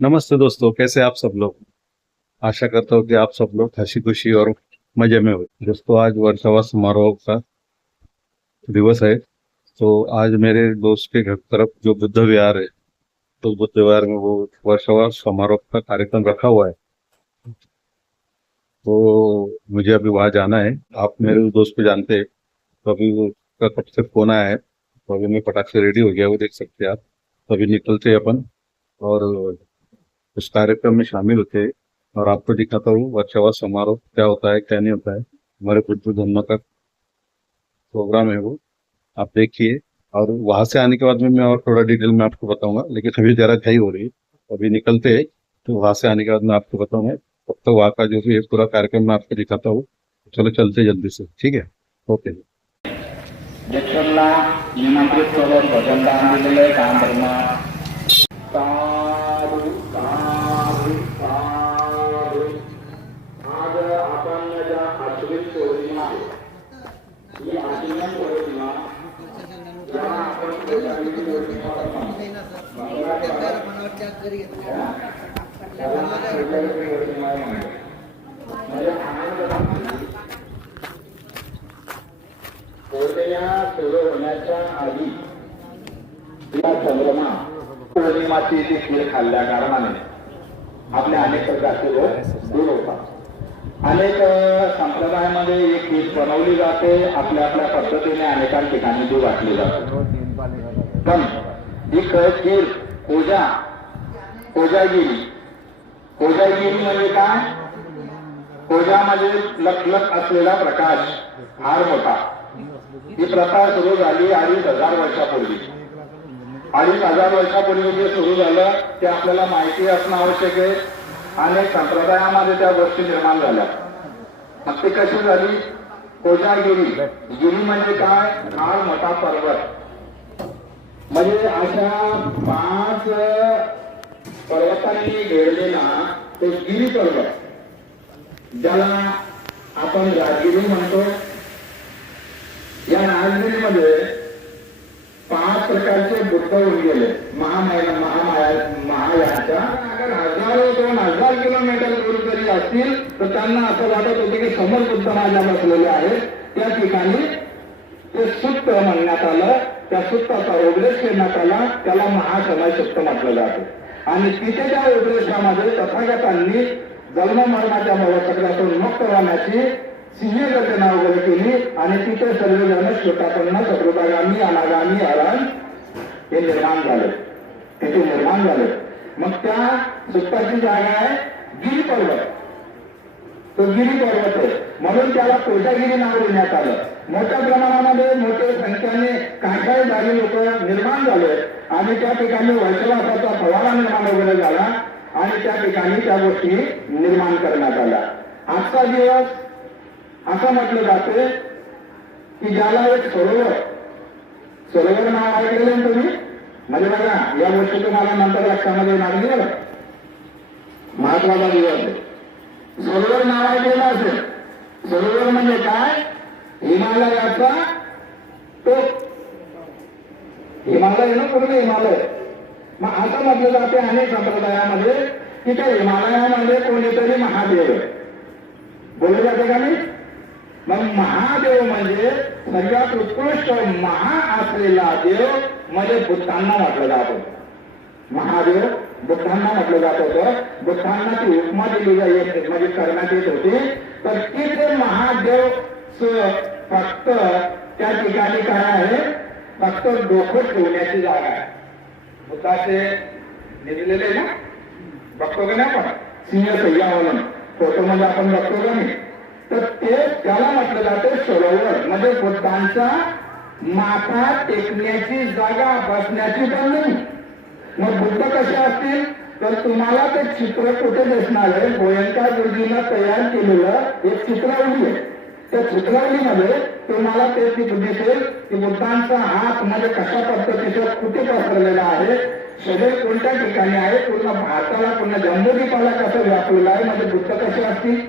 नमस्ते दोस्तों, कैसे आप सब लोग। आशा करता हूँ कि आप सब लोग हंसी खुशी और मजे में हो। दोस्तों, आज वर्षावा समारोह का दिवस है। तो आज मेरे दोस्त के घर तरफ जो बुद्ध विहार है, तो बुद्ध विहार में वो वर्षावा समारोह का कार्यक्रम रखा हुआ है। तो मुझे अभी वहां जाना है। आप मेरे उस दोस्त को जानते हैं, तो अभी वो का कब से फोन आया है, तो अभी मैं फटाक से रेडी हो गया, वो देख सकते हैं आप। तो अभी निकलते हैं अपन, और उस कार्यक्रम में शामिल होते हैं, और आपको दिखाता हूँ वर्षावा समारोह क्या होता है क्या नहीं होता है। हमारे बुद्ध धर्म का प्रोग्राम है वो, आप देखिए। और वहां से आने के बाद में मैं और थोड़ा डिटेल में आपको बताऊंगा, लेकिन अभी जरा घाई हो रही है। अभी निकलते हैं, तो वहां से आने के बाद मैं आपको बताऊंगा। तब तक वहाँ का जो भी है पूरा कार्यक्रम मैं आपको दिखाता हूँ। चलो चलते जल्दी से, ठीक है। ओके। लेक्चरला निमंत्रित करून भजनदान दिलेलं काम करणं साधू साधू साधू. आज आपण ज्या आश्विन पौर्णिमा आहे, ही आश्विन पौर्णिमा ज्याला आपण कोजागिरी पौर्णिमा म्हणतो. म्हणजे पौर्णिमा सुरू होण्याच्या आधी या चंद्रमा पौर्णिमाची देखील खाल्ल्या कारणाने आपले अनेक प्रकारचे रोग दूर होतात. अनेक संप्रदायामध्ये एक खीर बनवली जाते, आपल्या आपल्या पद्धतीने अनेकां ठिकाणी ती वाटली जाते. पण ही खीर कोजागिरी म्हणजे काय? कोजामध्ये लखलख असलेला प्रकाश फार मोठा. ही प्रथा सुरू झाली 2,500 वर्षापूर्वी. 2,500 वर्षापूर्वी जे सुरू झालं ते आपल्याला माहिती असणं आवश्यक आहे. अनेक संप्रदायामध्ये त्या गोष्टी निर्माण झाल्या. मग ती कशी झाली? कोजागिरी. गिरी म्हणजे काय? फार मोठा पर्वत. म्हणजे अशा 5 पर्वतांनी घेरलेला तो गिरी पर्वत, ज्याला आपण राजगिरी म्हणतो. या राजगिरीमध्ये 5 प्रकारचे बुद्ध होऊन गेले. महायाच्या अगर 1,000-2,000 किलोमीटर दूर जरी असतील तर त्यांना असं वाटत होते की समोर बुद्ध माझ्या बसलेले आहेत. त्या ठिकाणी ते सुत्त म्हणण्यात आलं. त्या सुत्ताचा उपदेश करण्यात आला. त्याला महासमय सुत्त म्हटलं जातं. आणि तिथे त्या उपदेशामध्ये तथागतांनी जन्म मरणाच्या भवचक्रातून मुक्त होण्याची सिंहगर्जना वगैरे केली. आणि तिथे सर्वजण श्रोतापन्न सकृतागामी अनागामी अरण हे निर्माण झाले. तिथे निर्माण झाले. मग त्या सुत्ताची जागा आहे गिरी पर्वत. तो गिरी पर्वत आहे म्हणून त्याला कोजागिरी नाव देण्यात आलं. मोठ्या प्रमाणामध्ये मोठ्या संख्येने काय झाले लोक निर्माण झाले आणि त्या ठिकाणी वैष्णवाचा फवारा निर्माण वगैरे झाला आणि त्या ठिकाणी त्या गोष्टी निर्माण करण्यात आल्या. आजचा दिवस असं म्हटलं जाते की ज्याला एक सरोवर नाव ऐकलेलं तुम्ही. म्हणजे बघा, या गोष्टी तुम्हाला नंतर लक्षामध्ये येणार नाही. महत्वाचा दिवस आहे. सरोवर नाव ऐकलेलं असेल. सरोवर म्हणजे काय? हिमालयाचा टोक. हिमालय ना, पूर्ण हिमालय. मग असं म्हटलं जाते अनेक संप्रदायामध्ये की त्या हिमालयामध्ये कोणीतरी महादेव आहे. बोलले जाते का नाही? मग महादेव म्हणजे सगळ्यात उत्कृष्ट महा असलेला देव म्हणजे बुद्धांना म्हटलं जात होतं. महादेव बुद्धांना म्हटलं जात होतं. बुद्धांना ती उपमा दिली म्हणजे करण्यात येत होती. तर तिथे महादेव फक्त त्या ठिकाणी काय आहे? फक्त डोकं ठेवण्याची जागा आहे. बुद्धाचे निघलेले ना, बघतो का नाही आपण सिंह सह्यावलन फोटो मध्ये आपण बघतो का नाही? तर ते त्याला म्हटलं जाते सरोवर. म्हणजे बुद्धांचा माथा टेकण्याची जागा, बसण्याची पण नाही. मग बुद्ध कसे असतील तर तुम्हाला ते चित्र कुठे दिसणार आहे? गोयंका गुरुजींना तयार केलेलं एक चित्रावली आहे. त्या चित्रावलीमध्ये तुम्हाला ते दिसेल की बुद्धांचा हात म्हणजे कशा पद्धतीचं कुठे पसरलेला आहे, शरीर कोणत्या ठिकाणी आहे, पूर्ण भारताला पूर्ण जम्बूद्वीपाला कसं व्यापलेलं आहे. म्हणजे बुद्ध कसे असतील?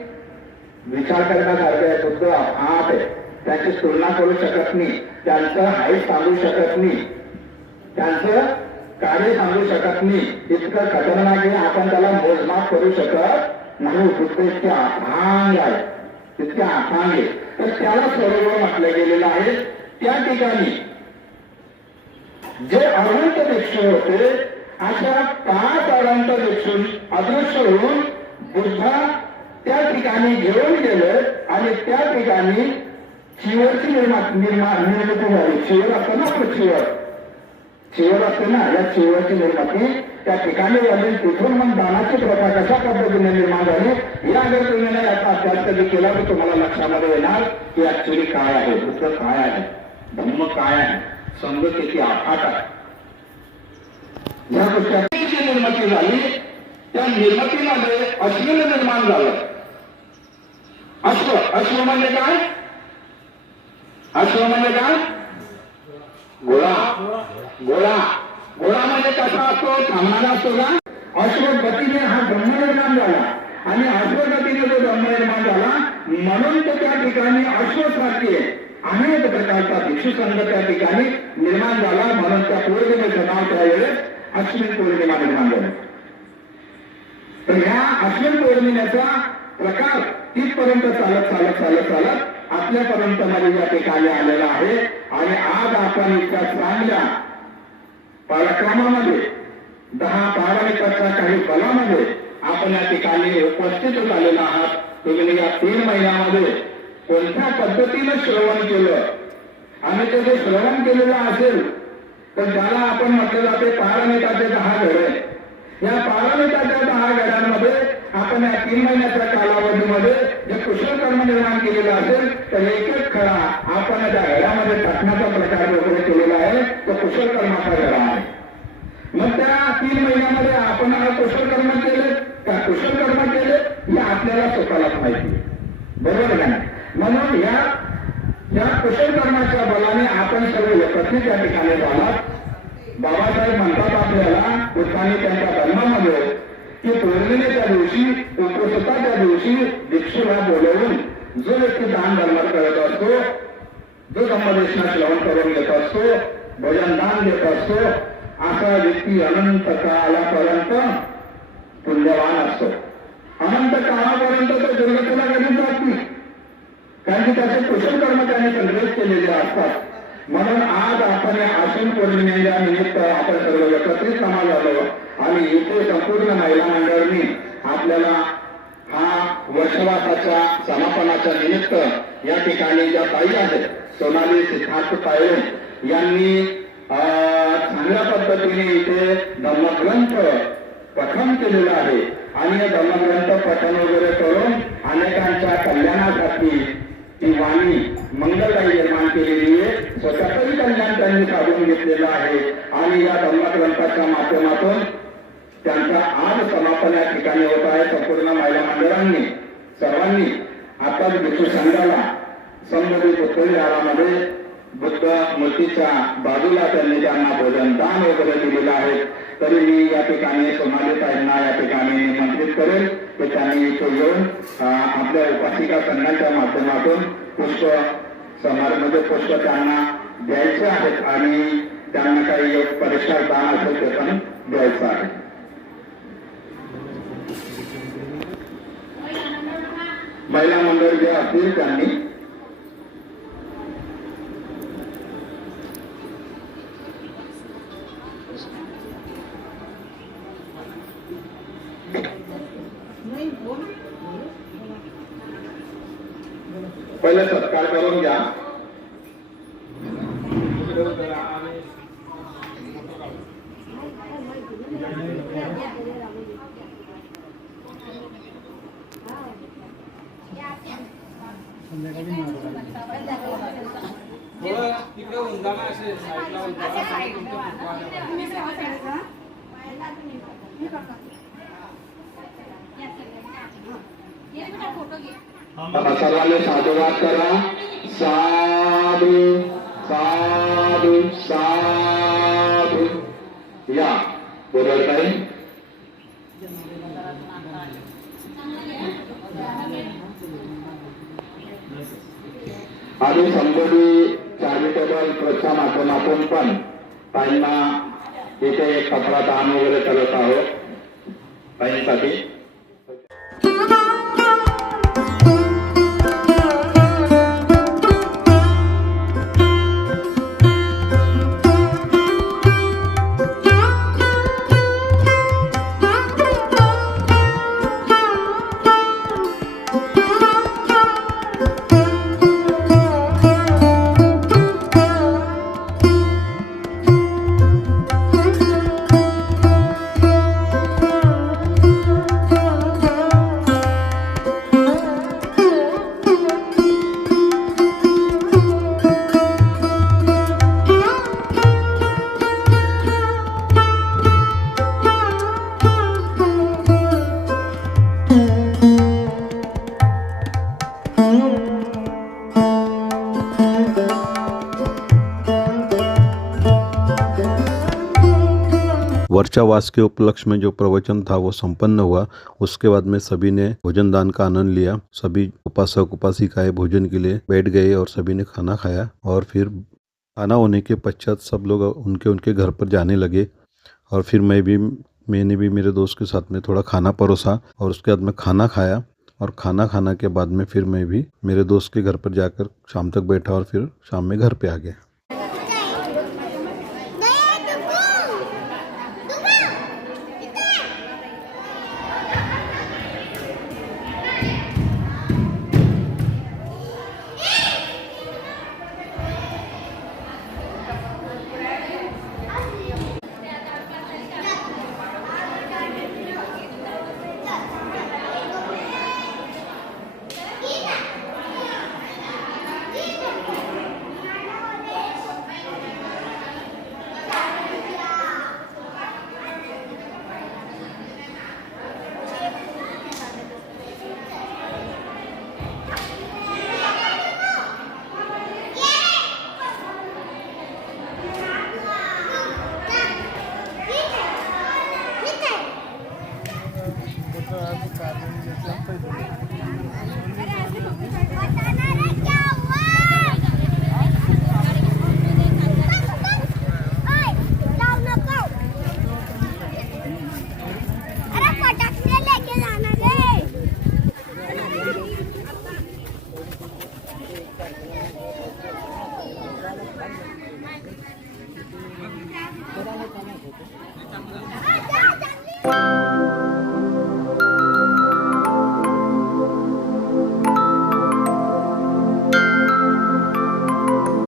विचार करण्यासारखे आहे. बुद्ध हात आहे, त्याची तुलना करू शकत नाही. त्यांचं हाईट सांगू शकत नाही. त्यांचं कार्य सांगू शकत नाही, इतकं खतरनाक आहे, आपण त्याला मोजमाप करू शकत नाही. पुस्तक इतके अथांग आहे, इतके अथांग आहे. तर त्याला सरोवर म्हटलं गेलेलं आहे. त्या ठिकाणी जे अनंत भिक्षू होते, अशा 5 अनंत भिक्षू अदृश्य होऊन बुद्धा त्या ठिकाणी घेऊन गेले आणि त्या ठिकाणी चिवरची निर्मिती झाली. चिवर असतं ना आपलं चिवर असते ना, या चिवरची निर्मिती त्या ठिकाणी झाली. तिथून मग दानाची प्रथा कशा पद्धतीने निर्माण झाली, या जर तुम्ही याचा अभ्यास कधी केला तर तुम्हाला लक्षामध्ये येणार की ऍक्च्युली काय आहे, दुसरं काय आहे, धम्म काय आहे, संघ किती आखाट आहे. या गोष्टी निर्मिती झाली. त्या निर्मितीमध्ये अश्विन निर्माण झालं. अश्व म्हणजे काय? अश्व म्हणजे काय? घोडा. घोडा घोडा म्हणजे कसा असतो? थांबणारा असतो का? अश्वगतीने हा ब्रह्म निर्माण झाला आणि अश्वगतीने जो ब्रह्म निर्माण झाला म्हणून तो त्या ठिकाणी अश्वसारखे अनेक प्रकारचा भिक्षू संघ त्या ठिकाणी निर्माण झाला. म्हणून त्या पौर्णिमेचं नाव त्यावेळेस अश्विन पौर्णिमा निर्माण झालं. तर ह्या अश्विन पौर्णिमेचा प्रकार तिथपर्यंत चालत आपल्यापर्यंत मध्ये या ठिकाणी आलेला आहे. आणि आज आपण इतक्या चांगल्या पराक्रमामध्ये 10 पारमिताच्या काही बलामध्ये आपण या ठिकाणी उपस्थित झालेला आहात. तुम्ही या 3 महिन्यामध्ये कोणत्या पद्धतीनं श्रवण केलं आणि ते जे श्रवण केलेलं असेल तर ज्याला आपण म्हटलं जाते पारमिताचे 10 घडे. या पारमिताच्या 10 घड्यांमध्ये आपण या 3 महिन्याच्या कालावधीमध्ये जे कुशल कर्म निर्माण केलेलं असेल तर एक खडा आपण त्या घड्यामध्ये टाकण्याचा प्रकार वगैरे केलेला आहे, तो कुशल कर्माचा घडा आहे. मग त्या 3 महिन्यामध्ये आपण कुशल कर्म केले का कुशल कर्म केले हे आपल्याला स्वतःलाच माहिती, बरोबर का? म्हणून या कुशल कर्माच्या बलाने आपण सर्व एकत्रित या ठिकाणी झालात. बाबासाहेब म्हणतात आपल्याला बुद्धांनी त्यांच्या धर्मामध्ये की पौर्णिमेच्या दिवशी उपवासाच्या दिवशी भिक्षूला बोलवून जो व्यक्ती दान धर्म करत असतो, जो धम्मदेशना श्रवण करून घेत असतो, भजन दान देत असतो, असा व्यक्ती अनंत काळापर्यंत पुण्यवान असतो. अनंत काळापर्यंत तो दुर्गतीला कधीच जात नाही, कारण की त्याचे कुशल कर्म त्याने संग्रहित केलेले असतात. म्हणून आज आपण या आश्विन पौर्णिमेच्या निमित्त आपण सर्व एकत्रित समाज आलो आणि इथे संपूर्ण महिला मंडळांनी आपल्याला हा वर्षवासाच्या समापनाच्या निमित्त या ठिकाणी ज्या ताई आहेत सोनाली सिद्धार्थ ताई यांनी चांगल्या पद्धतीने इथे धम्मग्रंथ पठण केलेलं आहे आणि हे धम्मग्रंथ पठण वगैरे करून अनेकांच्या कल्याणासाठी ती वाणी मंगलदायी निर्माण केलेली आहे. स्वतःचंही कल्याण त्यांनी साधून घेतलेलं आहे आणि या धम्मग्रंथाच्या माध्यमातून त्यांचा आज समापन या ठिकाणी होत आहे. संपूर्ण महिला मंडळांनी सर्वांनी आताच भिक्षू संघाला संबंधित उत्तरी बुद्ध मूर्तीच्या बाजूला त्यांनी त्यांना भोजन दान वगैरे दिलेलं आहे. तरी मी या ठिकाणी सोनाली ताईंना या ठिकाणी निमंत्रित करेल की त्यांनी इथे येऊन आपल्या उपासिका संघाच्या माध्यमातून पुष्प समारंभामध्ये पुष्प त्यांना द्यायचे आहेत आणि त्यांना काही परिष्कार दान असेल ते पण द्यायचं आहे. महिला मंडळ जे असतील त्यांनी पहिले सत्कार करून घ्या. सर्वांनी साधुवाद करा. साधू साधू साधू. या बोलताई आणि संबंधी चॅरिटेबल ट्रस्टच्या माध्यमातून पण ताईंना इथे एक कपडा दान वगैरे करत आहोत ताईंसाठी. वर्षावास के उपलक्ष्य में जो प्रवचन था वो संपन्न हुआ। उसके बाद में सभी ने भोजन दान का आनंद लिया। सभी उपासक उपासिकाएं भोजन के लिए बैठ गए और सभी ने खाना खाया और फिर खाना होने के पश्चात सब लोग उनके उनके घर पर जाने लगे और फिर मैंने भी मेरे दोस्त के साथ में थोड़ा खाना परोसा और उसके बाद में खाना खाया और खाना खाने के बाद में फिर मैं भी मेरे दोस्त के घर पर जाकर शाम तक बैठा और फिर शाम में घर पे आ गया।